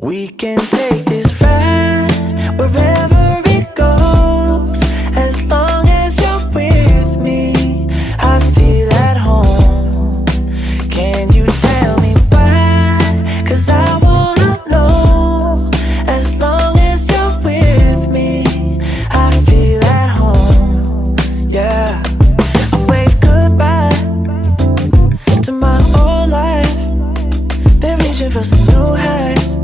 We can take this ride wherever it goes, as long as you're with me. I feel at home. Can you tell me why? 'Cause I wanna know. As long as you're with me, I feel at home. Yeah, I wave goodbye to my old life. Been reaching for some new heights.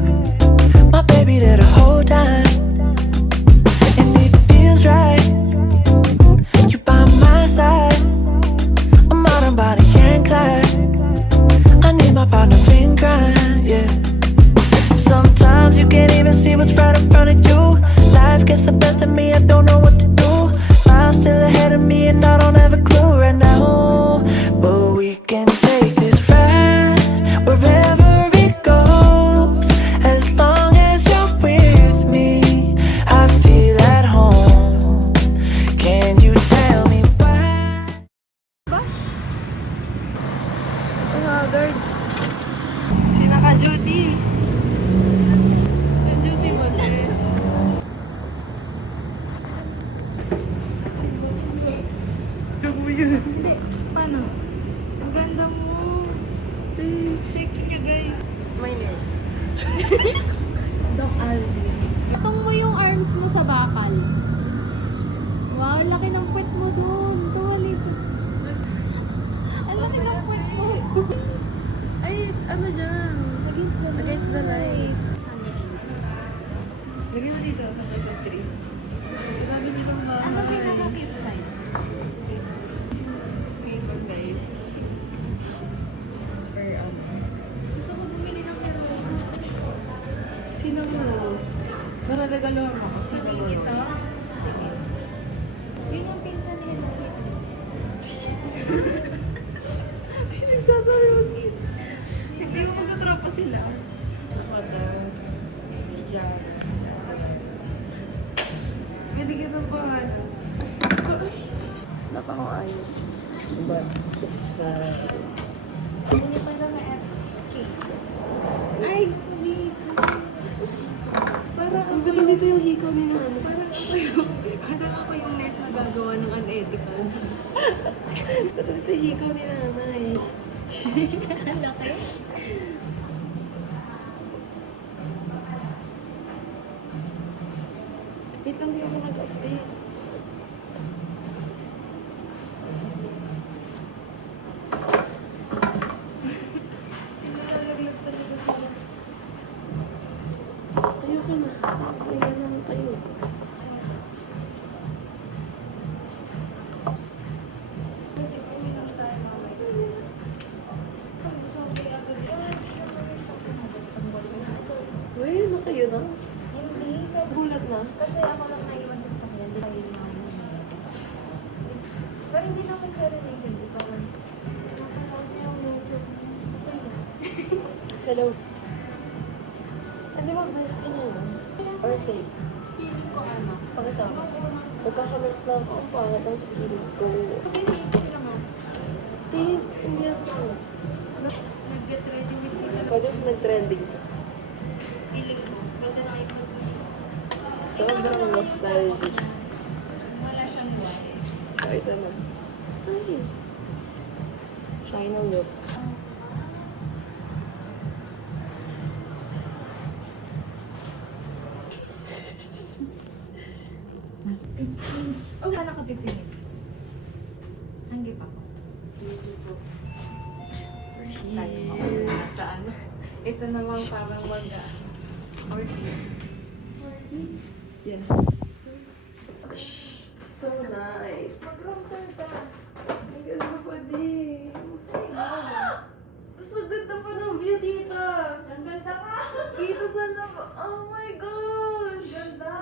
My baby there the whole time, and it feels right. You by my side. I'm out on Bonnie and Clyde. I need my partner in crime, yeah. Sometimes you can't even see what's right in front of you. Life gets the best of me, I don't know what to do. Miles still ahead of me and I don't have a clue right now. But we can take this ride wherever it goes, as long as you're with me. I feel at home. Can you tell me why? Haggard. Sina ka, Judy? Si Judy mo din. Sino mo? Ano mo yun? Hindi. Paano? Ang ganda mo. Sexy ka, guys. My nurse. Doc Alvin. Itong mo yung arms mo sa bakal. Wow, laki ng puwet mo doon. Tuwali ko. Ang laki ng puwet mo. Ay, ano dyan? Against the light. Lagyan mo dito sa Christmas tree. Diba, gusto kong bahay. Ano pinaka-cute side? Paper, guys. Or, Gusto ko bumili ng pero. sino mo? Para regalohan ako. Sino mo? Ito? Sige. Yun yung pinsan ni Henry. Nagsasabi mo, sis. Hindi mo magkatropa sila. Ako daw. Si Jana. Si Ana. Pwede ka ng bahala. Wala pa akong ayos. But, it's fine. Hindi pa lang na FK. Ay, sabi. Parang Ang galing dito yung hikaw ni Nana. Parang ako yung nurse na gagawa ng unethical. Ba't dito yung hikaw ni Nanay? Ang laki. Wait lang, di ako nag-update. Ayoko na. Kaya naman kayo. Uy, ano kayo na? Hindi, Gulat na. kasi ako lang naiwan sa sakyan. Di ba yung mama mo? Pero hindi naman serenaded. Ikaw lang. Nakakawag niya yung YouTube. Hello. Hindi mo best in yun. Or fake. Feeling ko ano. Pakisama. Nung unang Pagkakamits lang ako, ang pangat ang skill ko. pag-isipin ka mo, Hindi ako. nag-get ready with me. Pwede nag-trending. Feeling ko, pwede na kayo Sobrang nostalgic. wala siyang buhay. So, ito na. Ay. Final look. Oh, saan ako titingin? Hanggi pa ko. Tayo mo. Nasaan? Ito naman parang Yes. So nice. Mag-room tour ka. Ang ganda pa din. Tapos ang ganda pa ng view dito. Ang ganda ka! Kita sa labas. Oh my gosh! Ganda!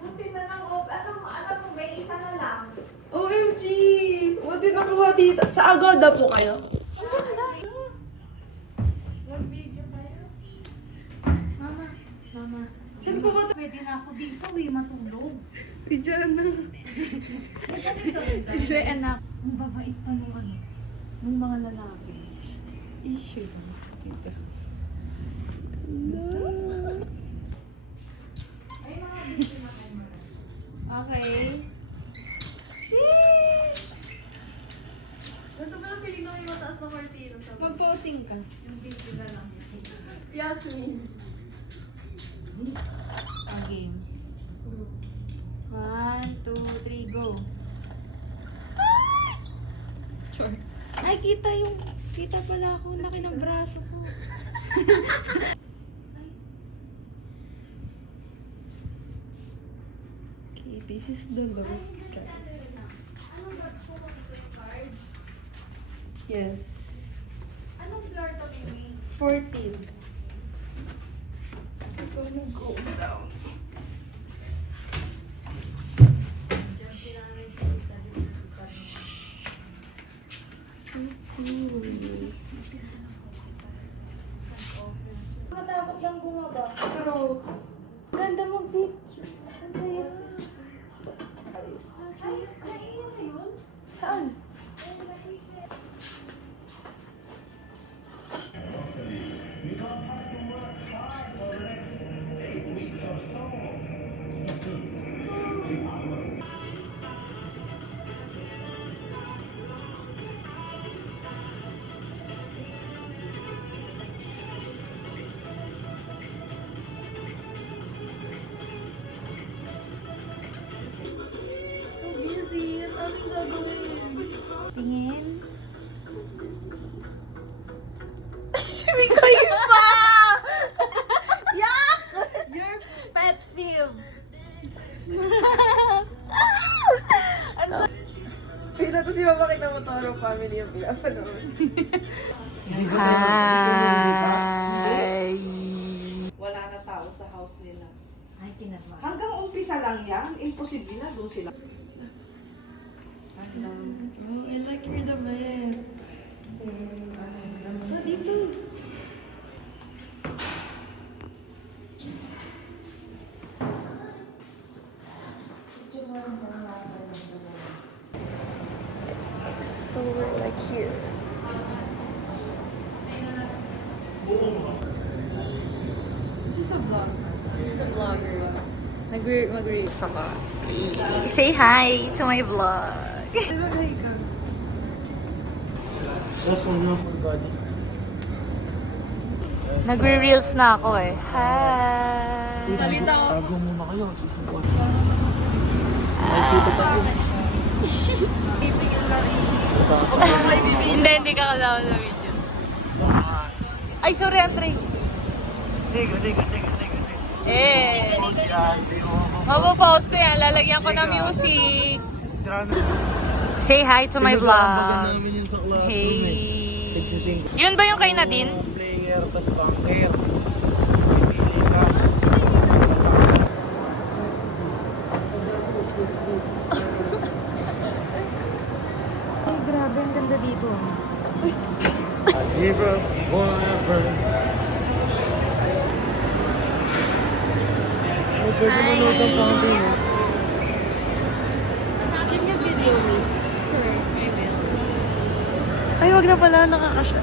Buti na lang, alam mo, may isa na lang. OMG! Buti nakuha dito. Sa Agoda po kayo? Ang ganda! Mag-video kayo. Mama. Saan ko ba ito? Pwede na ako dito, matulog. Diyan na. Kasi anak, ang babait pa nung ano, nung mga lalaki. Issue. Dito. Lasing ka. Yasmin. Ang game. 1, 2, 3, go. Sure. Ay, kita pala ako. Laki ng braso ko. Okay, this is the look, guys. Yes. Anong floor to, Mimi? 14. I'm gonna go down. So cool. Matakot lang bumaba. Pero, ganda mag-picture. Ang saya. Ay, naiiyak na yun? Saan? So busy. Ang daming gagawin. Tingin. Sabi ko iba! Yak! Your pet peeve. Pila ko si Mama kita mo Toro family yung pinapanood. Hi! Wala na tao sa house nila. Ay, kinagma. Hanggang umpisa lang yan, imposible na doon sila. Oh, I like your damit. Ah, dito. So we're like here. This is a vlog. Sa vlogger. Mag-reels ako. Say hi to my vlog. Ay, mag-hi ka. That's one of my body. Nagre-reels na ako eh. Hi! Salita ako. Tago muna kayo. Susunod. Bibigyan lang Huwag mo may bibigyan. Hindi ka kasama sa video. Ay, sorry, Andre. Teka. Eh. Si Andy, Mapopost ko yan. Lalagyan ko ng music. Grabe. Say hi to my Pinag-aambagan vlog. namin yun sa classroom eh. Hey. Nagsising. Yun ba yung kay Nadine? Player, tas banker. Pipili ka. Ay, grabe. Ang ganda dito. I give up forever. Hi. Can you video me? Sure. Ay, wag na pala. Nakakasya.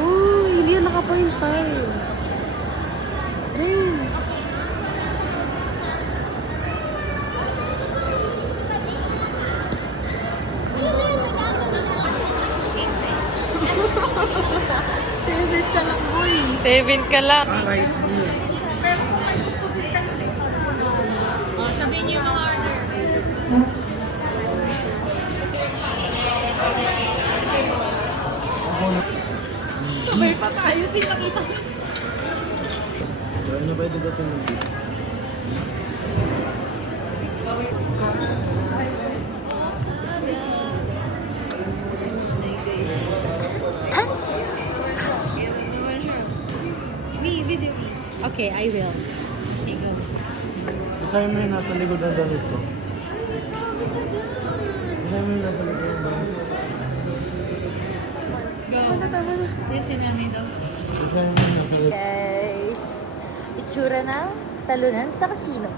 Uy, hindi yan naka-0.5. Prince. Seven ka lang. Rice meal. Oh, sabihin niyo yung mga order. Sabay pa tayo. Pinakita ko. Gawin na pwede ba sa movies? Me, video me. Okay, I will. Okay, go. Isa'yo mo yung nasa likod ng damit ko. Isa'yo mo yung nasa likod ng damit ko. Go. Yes, sinanay daw. Isa'yo mo yung nasa likod. Guys, itsura na talunan sa casino.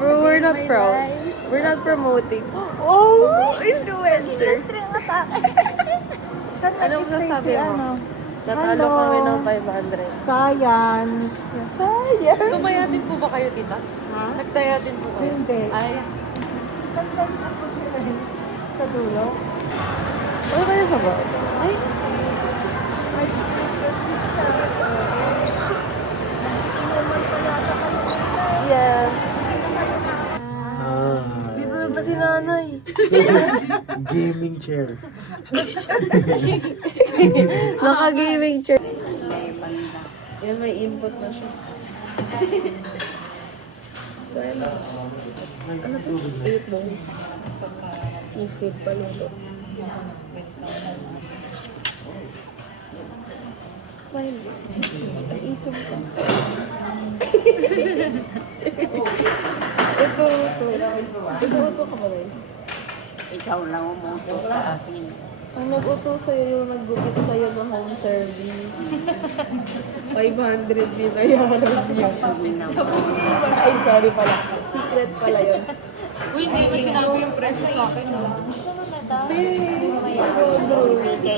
Bro, we're not My proud. life. We're not promoting. Oh, influencer. Industry ang atake. Saan anong sasabi mo? Natalo Hello. kami ng 500. Science. Sayang. Tumayatin po ba kayo, tita? Ha? Nagtayatin po kayo? Hindi. Ay, Saan Nandito po si Renz sa dulo. Ano kaya sa ba? Ay! Yes. Dito na ba si nanay? Gaming chair. Naka-gaming chair. Yan, may input na siya. Ano to? 8 bowls. Seafood pala to. Fine. Ay, isip ka. Ito. Ito ka ba rin? Ikaw lang umuto sa akin. Ang nag-uto sa'yo yung naggupit sa'yo ng home service. 500 binayaran niya. Ay, sorry pala. Secret pala yun. Uy, hindi mo sinabi yung presyo sa akin. Gusto mo na daw? Sige.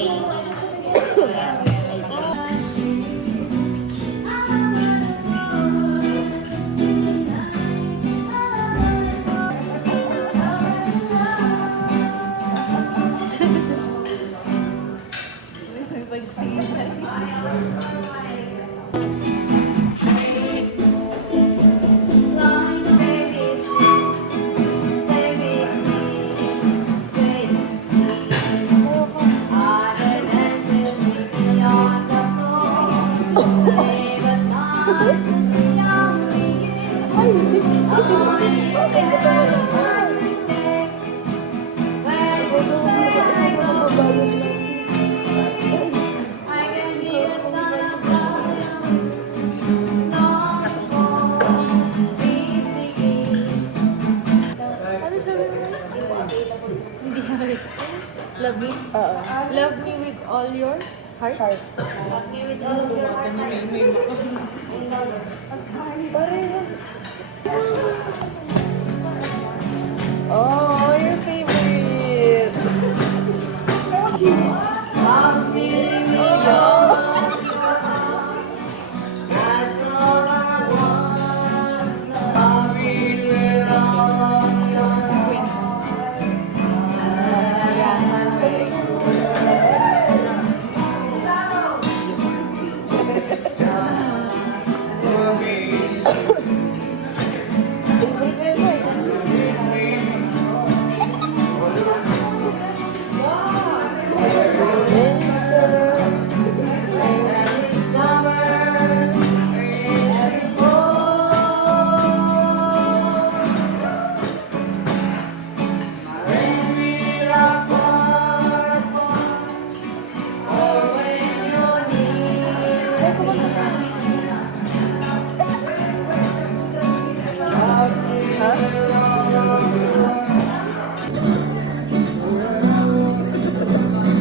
Love me? Love me with all your heart? Oh, your favorite.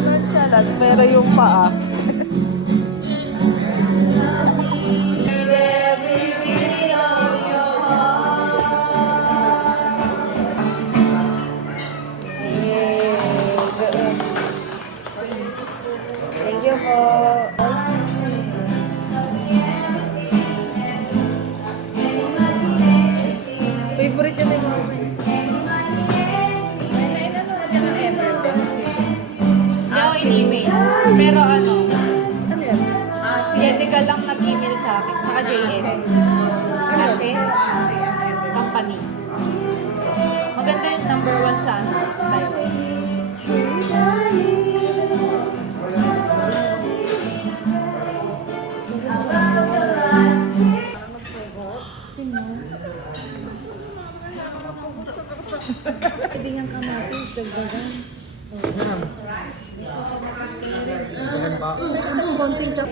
Nonchalant, pero yung paa. Thank you po. Favorite yun yung mga Hindi ako in-email. Pero ano, ano yan? si Jessica lang nag-email sa akin. Saka JS. Kasi, company. Maganda yung number 1 sa ano, Taiwan. Hindi niyang kamatis, dagdagan. Konting chop.